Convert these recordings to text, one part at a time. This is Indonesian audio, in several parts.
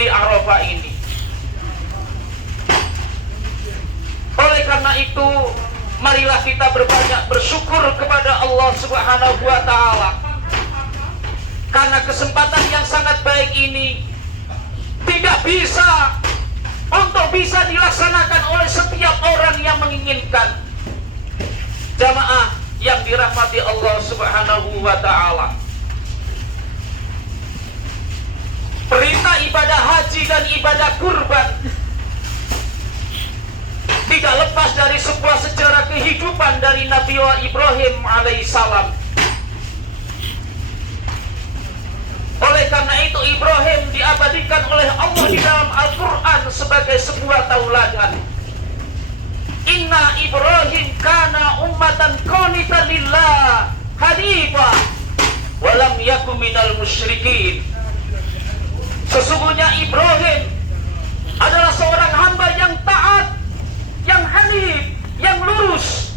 di Arafah ini. Oleh karena itu, marilah kita berbanyak bersyukur kepada Allah Subhanahu wa Ta'ala, karena kesempatan yang sangat baik ini tidak bisa untuk bisa dilaksanakan oleh setiap orang yang menginginkan. Jamaah yang dirahmati Allah Subhanahu wa Ta'ala, perintah ibadah haji dan ibadah kurban tidak lepas dari sebuah sejarah kehidupan dari Nabi Ibrahim alaihissalam. Oleh karena itu, Ibrahim diabadikan oleh Allah di dalam Al-Quran sebagai sebuah tauladan. Inna Ibrahim kana ummatan qanitan lillah hanifah wa lam yakun minal musyrikin. Sesungguhnya Ibrahim adalah seorang hamba yang taat, yang hanif, yang lurus,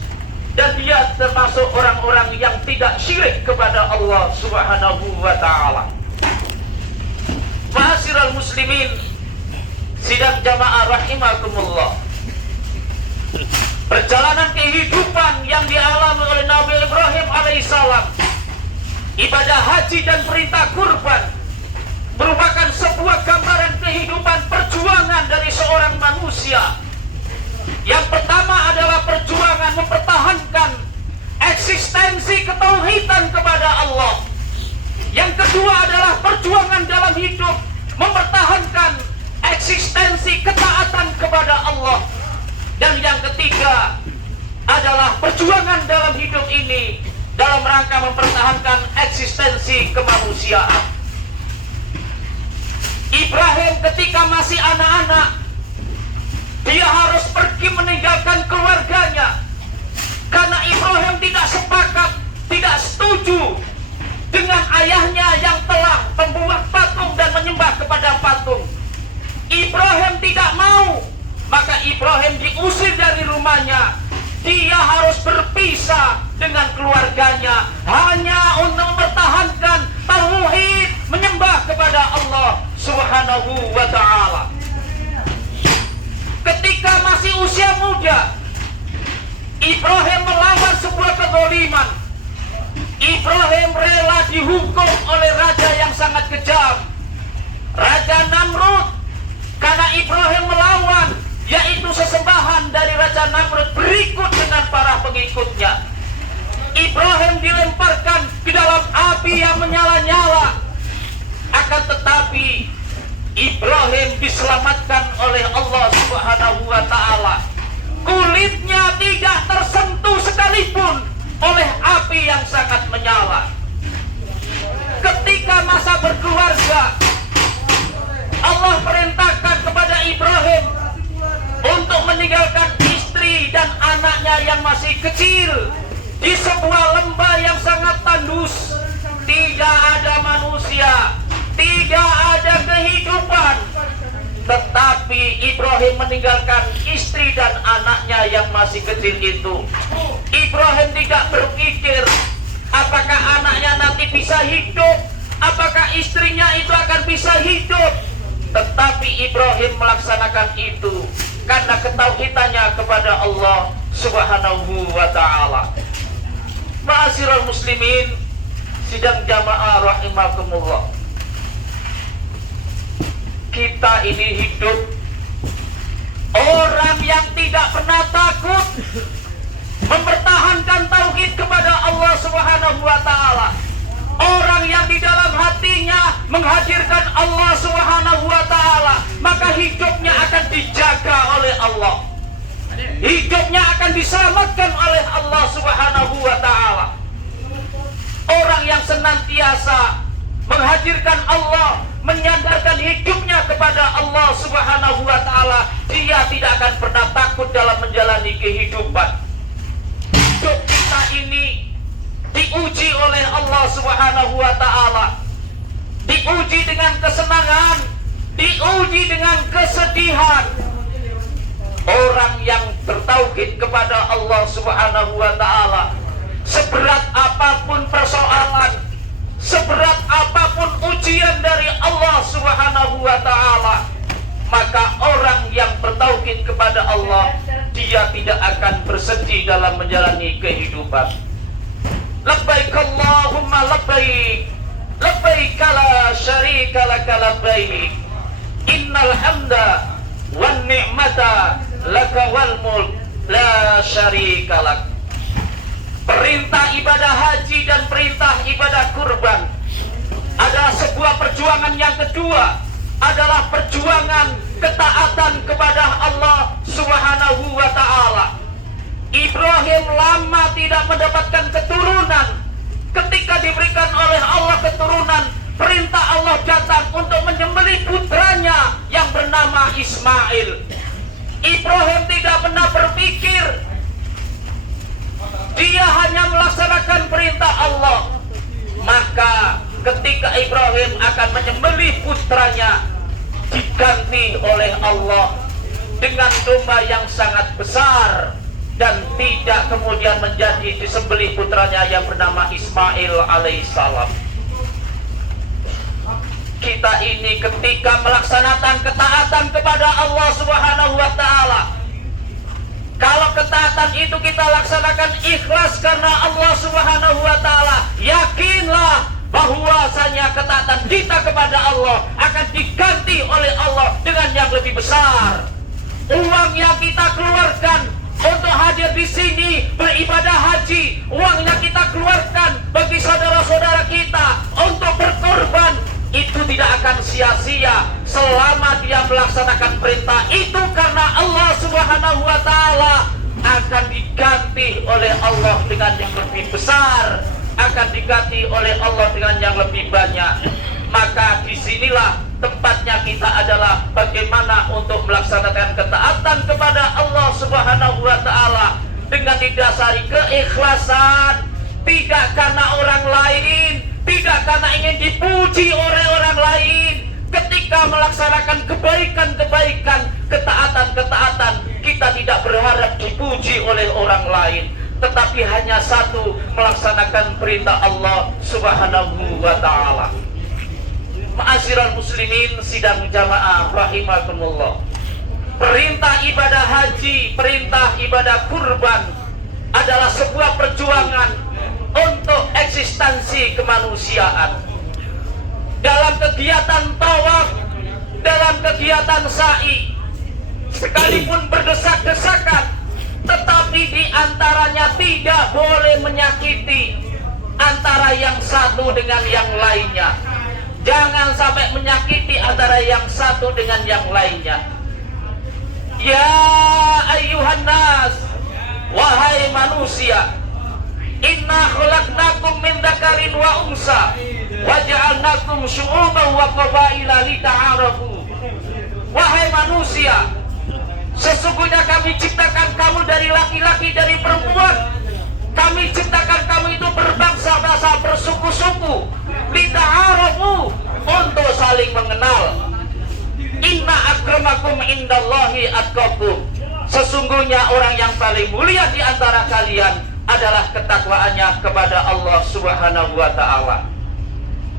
dan dia termasuk orang-orang yang tidak syirik kepada Allah Subhanahu wa Ta'ala. Ma'asyiral muslimin, sidang jamaah rahimakumullah, perjalanan kehidupan yang dialami oleh Nabi Ibrahim alaihissalam, ibadah haji dan perintah kurban, merupakan sebuah gambaran kehidupan perjuangan dari seorang manusia. Yang pertama adalah perjuangan mempertahankan eksistensi ketauhidan kepada Allah. Yang kedua adalah perjuangan dalam hidup mempertahankan eksistensi ketaatan kepada Allah. Dan yang ketiga adalah perjuangan dalam hidup ini dalam rangka mempertahankan eksistensi kemanusiaan. Ibrahim ketika masih anak-anak, dia harus pergi meninggalkan keluarganya karena Ibrahim tidak sepakat, tidak setuju dengan ayahnya yang telah membuat patung dan menyembah kepada patung. Ibrahim tidak mau, maka Ibrahim diusir dari rumahnya. Dia harus berpisah dengan keluarganya hanya untuk mempertahankan tauhid, menyembah kepada Allah Subhanahu wa Ta'ala. Ketika masih usia muda, Ibrahim melawan sebuah kezaliman. Ibrahim rela dihukum oleh raja yang sangat kejam, Raja Namrud. Karena Ibrahim melawan, yaitu sesembahan dari Raja Namrud berikut dengan para pengikutnya. Ibrahim dilemparkan ke dalam api yang menyala-nyala. Akan tetapi Ibrahim diselamatkan oleh Allah Subhanahu wa Ta'ala. Kulitnya tidak tersentuh sekalipun oleh api yang sangat menyala. Ketika masa berkeluarga, Allah perintahkan kepada Ibrahim untuk meninggalkan istri dan anaknya yang masih kecil di sebuah lembah yang sangat tandus. Tidak ada manusia, tidak ada kehidupan. Tetapi Ibrahim meninggalkan istri dan anaknya yang masih kecil itu. Ibrahim tidak berpikir apakah anaknya nanti bisa hidup, apakah istrinya itu akan bisa hidup. Tetapi Ibrahim melaksanakan itu karena ketauhidannya kepada Allah Subhanahu wa Ta'ala. Ma'asyiral muslimin, sidang jamaah rahimakumullah, kita ini hidup orang yang tidak pernah takut mempertahankan tauhid kepada Allah Subhanahu wa Ta'ala. Orang yang di dalam hatinya menghadirkan Allah Subhanahu wa Ta'ala, maka hidupnya akan dijaga oleh Allah. Hidupnya akan diselamatkan oleh Allah Subhanahu wa Ta'ala. Orang yang senantiasa menghadirkan Allah, menyandarkan hidupnya kepada Allah Subhanahu wa Ta'ala, dia tidak akan pernah takut dalam menjalani kehidupan. Hidup kita ini diuji oleh Allah Subhanahu wa Ta'ala, diuji dengan kesenangan, diuji dengan kesedihan. Orang yang bertauhid kepada Allah Subhanahu wa Ta'ala, seberat apapun persoalan, seberat apapun ujian dari Allah Subhanahu wa Ta'ala, bertauhid kepada Allah, dia tidak akan bersedih dalam menjalani kehidupan. Labbaik Allahumma labbaik, labbaik la syarika laka labbaik, innal hamda wan ni'mata laka wal mulk la syarika lak. Perintah ibadah haji dan perintah ibadah kurban adalah sebuah perjuangan. Yang kedua adalah perjuangan ketaatan kepada Allah Subhanahu wa ta'ala. Ibrahim lama tidak mendapatkan keturunan. Ketika diberikan oleh Allah keturunan, perintah Allah datang untuk menyembelih putranya yang bernama Ismail. Ibrahim tidak pernah berpikir, dia hanya melaksanakan perintah Allah. Maka ketika Ibrahim akan menyembelih putranya, diganti oleh Allah dengan domba yang sangat besar, dan tidak kemudian menjadi disembelih putranya yang bernama Ismail alaihissalam. Kita ini ketika melaksanakan ketaatan kepada Allah Subhanahu wa ta'ala, kalau ketaatan itu kita laksanakan ikhlas karena Allah Subhanahu wa ta'ala, yakinlah bahwasanya ketaatan kita kepada Allah akan diganti oleh Allah dengan yang lebih besar. Uang yang kita keluarkan untuk hadir di sini beribadah haji, uangnya kita keluarkan bagi saudara-saudara kita untuk berkorban, itu tidak akan sia-sia selama dia melaksanakan perintah itu karena Allah Subhanahu wa ta'ala, akan diganti oleh Allah dengan yang lebih besar, akan diganti oleh Allah dengan yang lebih banyak. Maka disinilah tempatnya kita adalah bagaimana untuk melaksanakan ketaatan kepada Allah Subhanahu wa ta'ala dengan didasari keikhlasan, tidak karena orang lain, tidak karena ingin dipuji oleh orang lain. Ketika melaksanakan kebaikan-kebaikan, ketaatan-ketaatan, kita tidak berharap dipuji oleh orang lain, tetapi hanya satu, melaksanakan perintah Allah Subhanahu wa ta'ala. Ma'asyiral muslimin sidang jamaah rahimakumullah. Perintah ibadah haji, perintah ibadah kurban adalah sebuah perjuangan untuk eksistensi kemanusiaan. Dalam kegiatan tawaf, dalam kegiatan sa'i, sekalipun berdesak-desakan, tetapi di antaranya tidak boleh menyakiti antara yang satu dengan yang lainnya. Jangan sampai menyakiti antara yang satu dengan yang lainnya. Ya ayyuhan nas, wahai manusia, inna khalaqnakum min dzakarin wa unsa wa ja'alnakum syu'uban wa qabaila lita'arafu. Wahai manusia, sesungguhnya kami ciptakan kamu dari laki-laki, dari perempuan. Kami ciptakan kamu itu berbangsa-bangsa, bersuku-suku, lita'arafu, untuk saling mengenal. Inna akramakum indallahi atqakum. Sesungguhnya orang yang paling mulia di antara kalian adalah ketakwaannya kepada Allah Subhanahu wa ta'ala.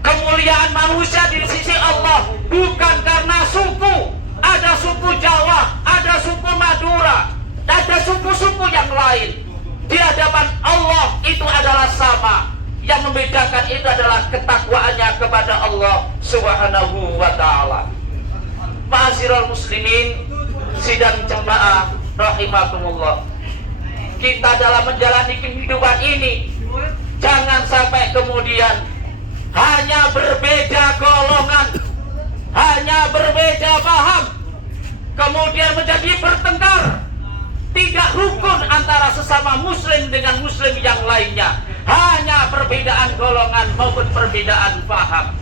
Kemuliaan manusia di sisi Allah bukan karena suku. Ada suku Jawa, ada suku Madura, ada suku-suku yang lain. Di hadapan Allah itu adalah sama. Yang membedakan itu adalah ketakwaannya kepada Allah Subhanahu wa ta'ala. Ma'asyiral muslimin sidang jemaah rahimakumullah. Kita dalam menjalani kehidupan ini jangan sampai kemudian hanya berbeda golongan, hanya berbeda paham, kemudian menjadi bertengkar, tidak rukun antara sesama muslim dengan muslim yang lainnya, hanya perbedaan golongan maupun perbedaan paham.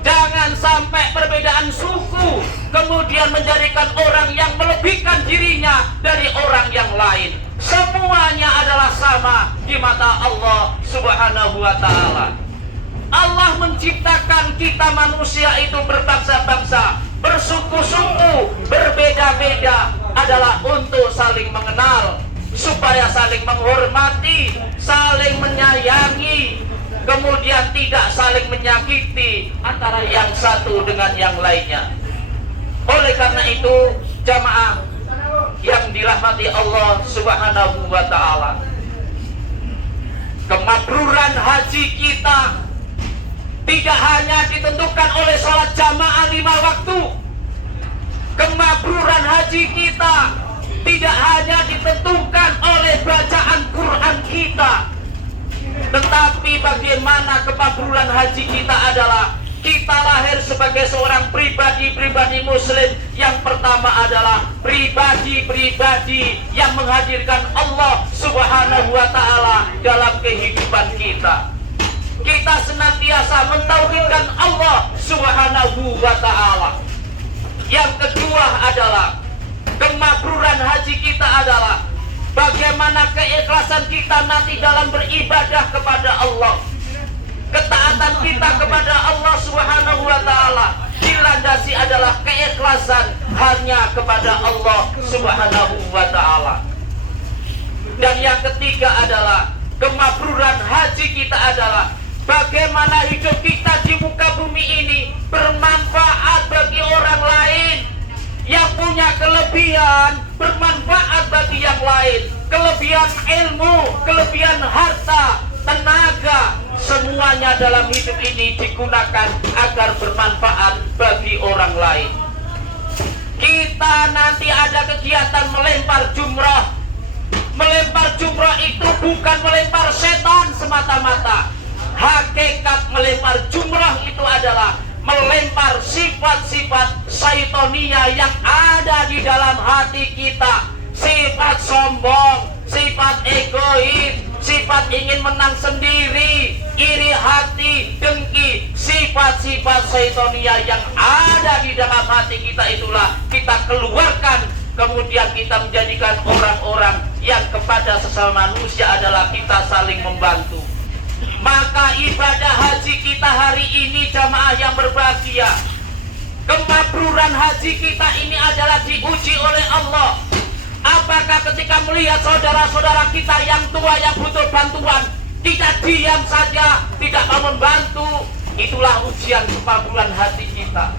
Jangan sampai perbedaan suku kemudian menjadikan orang yang melebihkan dirinya dari orang yang lain. Semuanya adalah sama di mata Allah Subhanahu wa ta'ala. Allah menciptakan kita manusia itu berbangsa-bangsa, bersuku-suku, berbeda-beda, adalah untuk saling mengenal, supaya saling menghormati, saling menyayangi, kemudian tidak saling menyakiti antara yang satu dengan yang lainnya. Oleh karena itu, jamaah, yang dirahmati Allah Subhanahu wa ta'ala, kemakruran haji kita tidak hanya ditentukan oleh sholat jamaah 5 waktu. Kemakruran haji kita tidak hanya ditentukan oleh bacaan Quran kita, tetapi bagaimana kemakruran haji kita adalah kita lahir sebagai seorang pribadi muslim. Yang pertama adalah pribadi yang menghadirkan Allah Subhanahu wa ta'ala dalam kehidupan kita. Kita senantiasa mentauhidkan Allah Subhanahu wa ta'ala. Yang kedua adalah kemakruran haji kita adalah bagaimana keikhlasan kita nanti dalam beribadah kepada Allah. Ketaatan kita kepada Allah Subhanahu wa ta'ala dilandasi adalah keikhlasan hanya kepada Allah Subhanahu wa ta'ala. Dan yang ketiga adalah kemakruran haji kita adalah bagaimana hidup kita di muka bumi ini bermanfaat bagi orang lain. Yang punya kelebihan bermanfaat bagi yang lain. Kelebihan ilmu, kelebihan harta, tenaga, semuanya dalam hidup ini digunakan agar bermanfaat bagi orang lain. Kita nanti ada kegiatan melempar jumrah. Melempar jumrah itu bukan melempar setan semata-mata. Hakikat melempar jumrah itu adalah melempar sifat-sifat syaitonia yang ada di dalam hati kita. Sifat sombong, sifat egois, sifat ingin menang sendiri, iri hati, dengki, sifat-sifat syaitonia yang ada di dalam hati kita itulah kita keluarkan. Kemudian kita menjadikan orang-orang yang kepada sesama manusia adalah kita saling membantu. Maka ibadah haji kita hari ini jamaah yang berbahagia, kemakruran haji kita ini adalah diuji oleh Allah. Apakah ketika melihat saudara-saudara kita yang tua yang butuh bantuan, kita diam saja, tidak mau membantu? Itulah ujian kemakruran hati kita.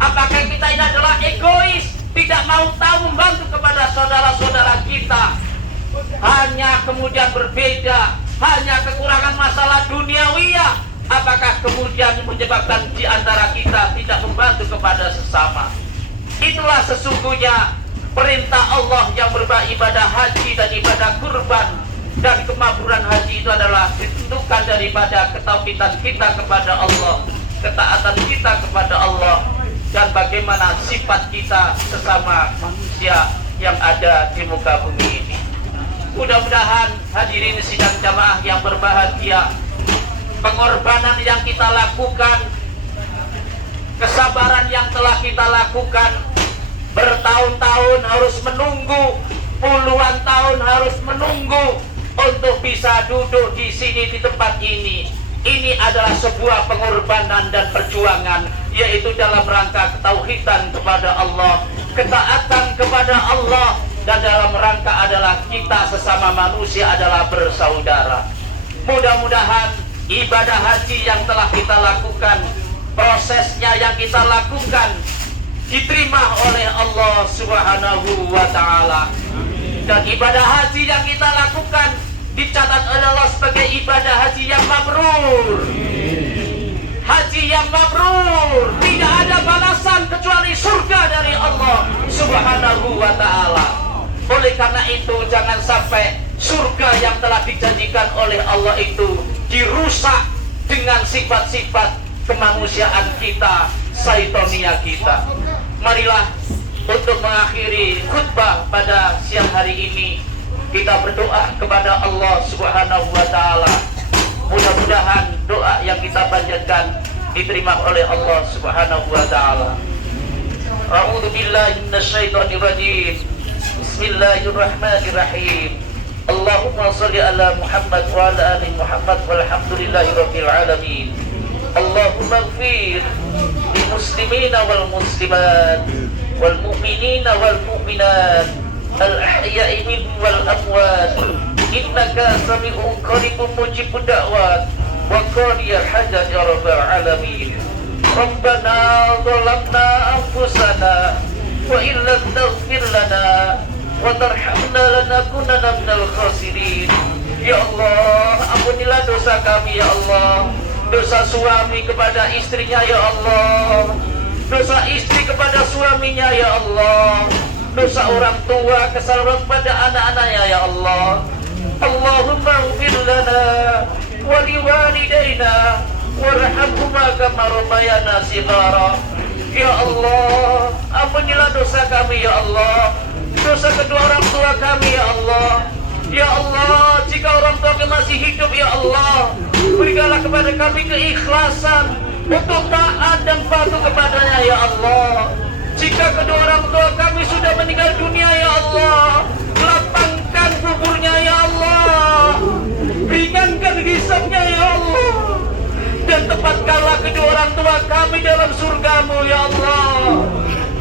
Apakah kita ini adalah egois, tidak mau tahu membantu kepada saudara-saudara kita, hanya kemudian berbeda, hanya kekurangan masalah duniawiyah? Apakah kemudian menyebabkan di antara kita tidak membantu kepada sesama? Itulah sesungguhnya perintah Allah yang beribadah haji dan ibadah kurban. Dan kemakruran haji itu adalah ditentukan daripada ketauhidan kita kepada Allah, ketaatan kita kepada Allah, dan bagaimana sifat kita sesama manusia yang ada di muka bumi ini. Mudah-mudahan hadirin sidang jamaah yang berbahagia, pengorbanan yang kita lakukan, kesabaran yang telah kita lakukan, bertahun-tahun harus menunggu, puluhan tahun harus menunggu untuk bisa duduk di sini di tempat ini. Ini adalah sebuah pengorbanan dan perjuangan, yaitu dalam rangka ketauhidan kepada Allah, ketaatan kepada Allah, dan dalam rangka adalah kita sesama manusia adalah bersaudara. Mudah-mudahan ibadah haji yang telah kita lakukan, prosesnya yang kita lakukan diterima oleh Allah Subhanahu wa ta'ala. Dan ibadah haji yang kita lakukan dicatat oleh Allah sebagai ibadah haji yang mabrur. Haji yang mabrur, tidak ada balasan kecuali surga dari Allah Subhanahu wa ta'ala. Oleh karena itu jangan sampai surga yang telah dijanjikan oleh Allah itu dirusak dengan sifat-sifat kemanusiaan kita, syaitonia kita. Marilah untuk mengakhiri khutbah pada siang hari ini, kita berdoa kepada Allah Subhanahu wa ta'ala. Mudah-mudahan doa yang kita panjatkan diterima oleh Allah Subhanahu wa ta'ala. A'udzu billahi minasyaitonir rajim. Bismillahirrahmanirrahim. Allahumma shalli ala Muhammad wa ala ali Muhammad walhamdulillahi rabbil alamin. Allahumma ighfir lil muslimina wal muslimat wal mu'minina wal mu'minat al ahya'i minhum wal amwat innaka sami'un qaribun mujibud da'wat wa qadiyal hajat ya rabbal alamin. Rabbana zalamna anfusana wa illam taghfir lana wa tarhamna lanakunanna minal khasirin. Ya Allah, ampunilah dosa kami ya Allah. Dosa suami kepada istrinya ya Allah, dosa istri kepada suaminya ya Allah, dosa orang tua kesalahan kepada anak-anaknya ya Allah. Allahumma ighfir lana wa liwalidayna warhamhuma kama rabbayana shighara. Ya Allah, ampunilah dosa kami ya Allah, dosa kedua orang tua kami ya Allah. Ya Allah, jika orang tua kami masih hidup ya Allah, berikanlah kepada kami keikhlasan untuk taat dan patuh kepadanya ya Allah. Jika kedua orang tua kami sudah meninggal dunia ya Allah, lapangkan kuburnya ya Allah, ringankan hisabnya ya Allah, dan tempatkanlah kedua orang tua kami dalam surgamu ya Allah.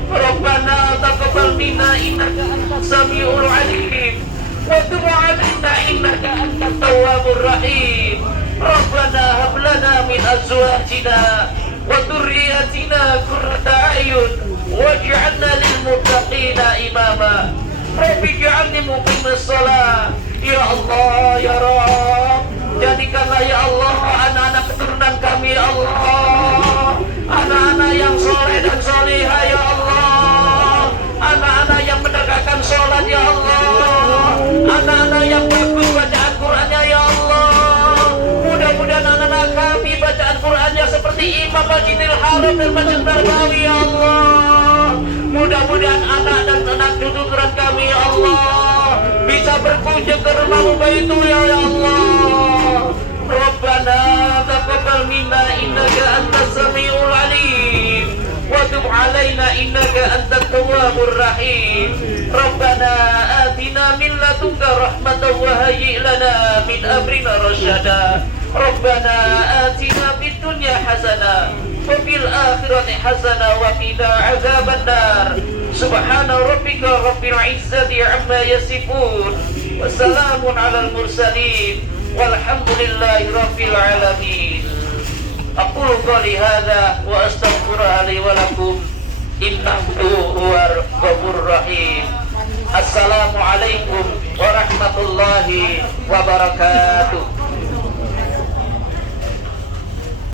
Rabbana taqabbal minna innaka antas samiul alim wa tub 'alaina innaka antat tawwabur rahim. Rabbana hab lana min azwajina wa dhurriyyatina qurrata a'yun waj'alna lil muttaqina imama. Rabbi ij'alni muqimas shalah. Ya Allah ya Rabb, jadikanlah ya Allah anak-anak keturunan kami ya Allah, anak-anak yang soleh dan solehah ya Allah, anak-anak yang menegakkan sholat ya Allah, anak-anak yang bagus bacaan Qur'annya ya Allah. Mudah-mudahan anak-anak kami bacaan Qur'annya seperti Imam Masjidil Haram dan Masjid Nabawi ya Allah. Mudah-mudahan anak dan anak turunan kami ya Allah bisa berkunjung ke rumahmu Baitul ya Allah. Rabbana taqabbal minna innaka antas samiul alim wa tub 'alaina innaka antat tawwabur rahim. Rabbana atina min ladunka rahmatan wa hayyi' lana min amrina rasyada. Rabbana atina fid dunya hasanah wa fil akhirati hasanah wa qina 'adzabannar. Subhana rabbika rabbil izzati 'amma yasifun wa salamun 'alal mursalin walhamdulillahi rabbil alamin. Aqulu qali hadza wa astaghfirullaha li wa lakum innahu huwal ghafurur rahim. Assalamualaikum warahmatullahi wabarakatuh.